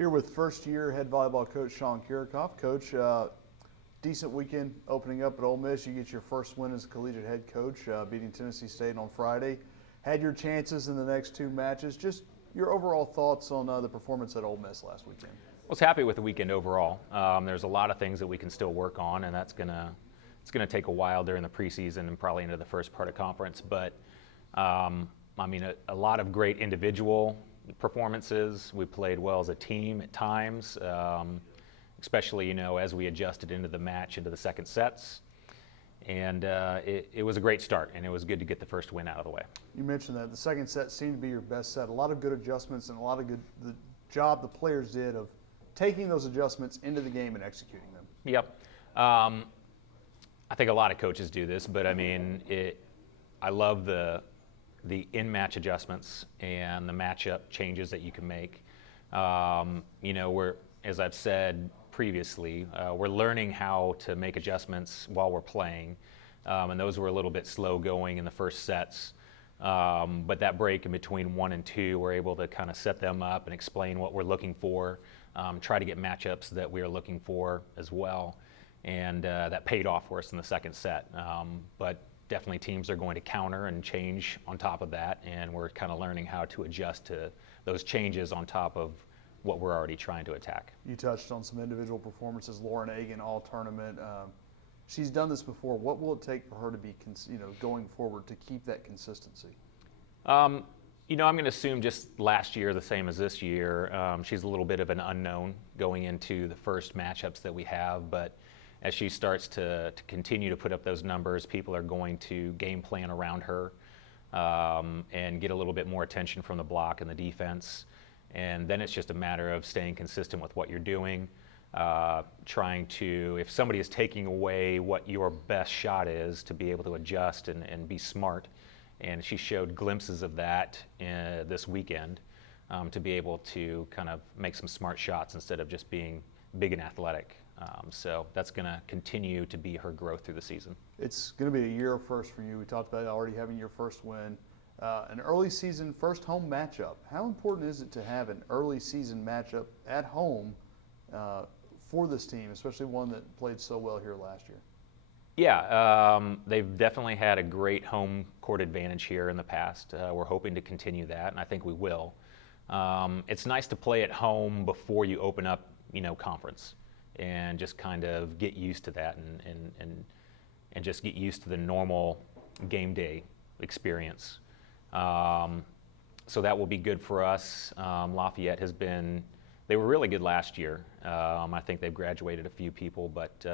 Here with first-year head volleyball coach Sean Kiracofe. Coach, decent weekend opening up at Ole Miss. You get your first win as a collegiate head coach, beating Tennessee State on Friday. Had your chances in the next two matches. Just your overall thoughts on the performance at Ole Miss last weekend. I was happy with the weekend overall. There's a lot of things that we can still work on, and it's gonna take a while during the preseason and probably into the first part of conference. But I mean, a lot of great individual performances. We played well as a team at times, especially as we adjusted into the match, into the second sets. And it was a great start, and it was good to get the first win out of the way. You mentioned that the second set seemed to be your best set. A lot of good adjustments and a lot of the job the players did of taking those adjustments into the game and executing them. Yep. I think a lot of coaches do this, but I mean, I love the in-match adjustments and the matchup changes that you can make. We're, as I've said previously, we're learning how to make adjustments while we're playing, and those were a little bit slow going in the first sets. But that break in between 1 and 2, we're able to kind of set them up and explain what we're looking for, try to get matchups that we are looking for as well, and that paid off for us in the second set. But definitely teams are going to counter and change on top of that, and we're kind of learning how to adjust to those changes on top of what we're already trying to attack. You touched on some individual performances. Lauren Agan, all tournament. She's done this before. What will it take for her to be, going forward to keep that consistency? I'm going to assume just last year, the same as this year. She's a little bit of an unknown going into the first matchups that we have, but as she starts to continue to put up those numbers, people are going to game plan around her and get a little bit more attention from the block and the defense. And then it's just a matter of staying consistent with what you're doing, trying to, if somebody is taking away what your best shot is, to be able to adjust and be smart. And she showed glimpses of that this weekend, to be able to kind of make some smart shots instead of just being big and athletic. So that's going to continue to be her growth through the season. It's going to be a year of first for you. We talked about already having your first win. An early season first home matchup. How important is it to have an early season matchup at home for this team, especially one that played so well here last year? Yeah, they've definitely had a great home court advantage here in the past. We're hoping to continue that, and I think we will. It's nice to play at home before you open up, conference, and just kind of get used to that and just get used to the normal game day experience. So that will be good for us. Lafayette they were really good last year. I think they've graduated a few people, but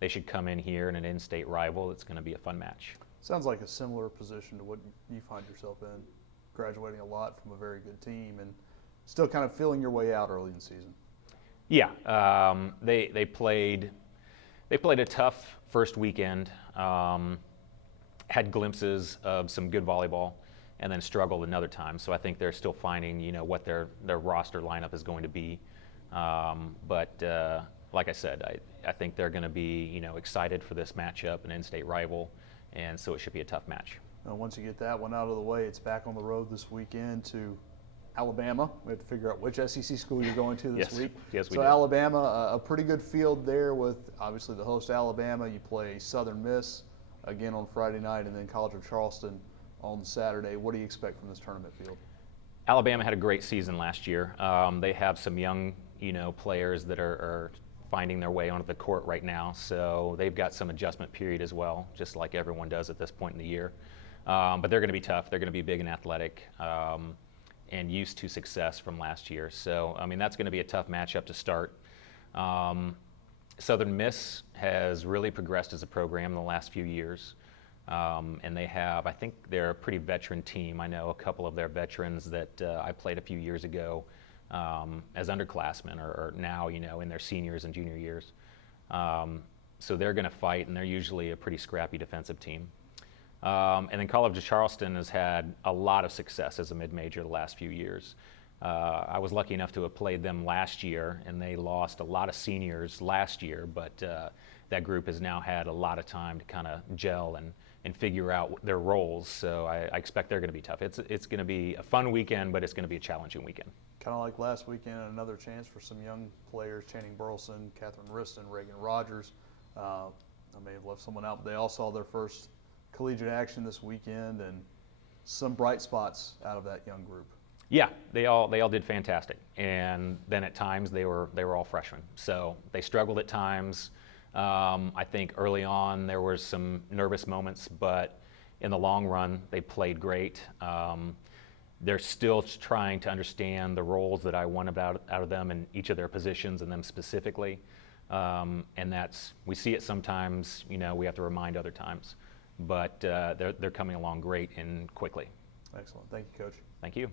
they should come in here in an in-state rival. It's going to be a fun match. Sounds like a similar position to what you find yourself in, graduating a lot from a very good team and still kind of feeling your way out early in the season. Yeah, they played a tough first weekend, had glimpses of some good volleyball, and then struggled another time. So I think they're still finding, what their roster lineup is going to be. But like I said, I think they're going to be, excited for this matchup, an in-state rival, and so it should be a tough match. Once you get that one out of the way, it's back on the road this weekend to Alabama. We have to figure out which SEC school you're going to this week. Yes, we do. So Alabama, a pretty good field there with obviously the host Alabama. You play Southern Miss again on Friday night, and then College of Charleston on Saturday. What do you expect from this tournament field? Alabama had a great season last year. They have some young, players that are finding their way onto the court right now. So they've got some adjustment period as well, just like everyone does at this point in the year. But they're going to be tough. They're going to be big and athletic, and used to success from last year. So, I mean, that's going to be a tough matchup to start. Southern Miss has really progressed as a program in the last few years. And I think they're a pretty veteran team. I know a couple of their veterans that I played a few years ago as underclassmen or now, in their seniors and junior years. So they're going to fight, and they're usually a pretty scrappy defensive team. And then College of Charleston has had a lot of success as a mid-major the last few years. I was lucky enough to have played them last year, and they lost a lot of seniors last year, but that group has now had a lot of time to kind of gel and and figure out their roles. So I expect they're going to be tough. It's going to be a fun weekend, but it's going to be a challenging weekend. Kind of like last weekend, another chance for some young players: Channing Burleson, Catherine Riston, Reagan Rogers. I may have left someone out, but they all saw their first collegiate action this weekend, and some bright spots out of that young group. Yeah, they all did fantastic, and then at times they were all freshmen, so they struggled at times. I think early on there were some nervous moments, but in the long run they played great. They're still trying to understand the roles that I want out of them in each of their positions and them specifically, and we see it sometimes. We have to remind other times, but they're coming along great and quickly. Excellent. Thank you, Coach. Thank you.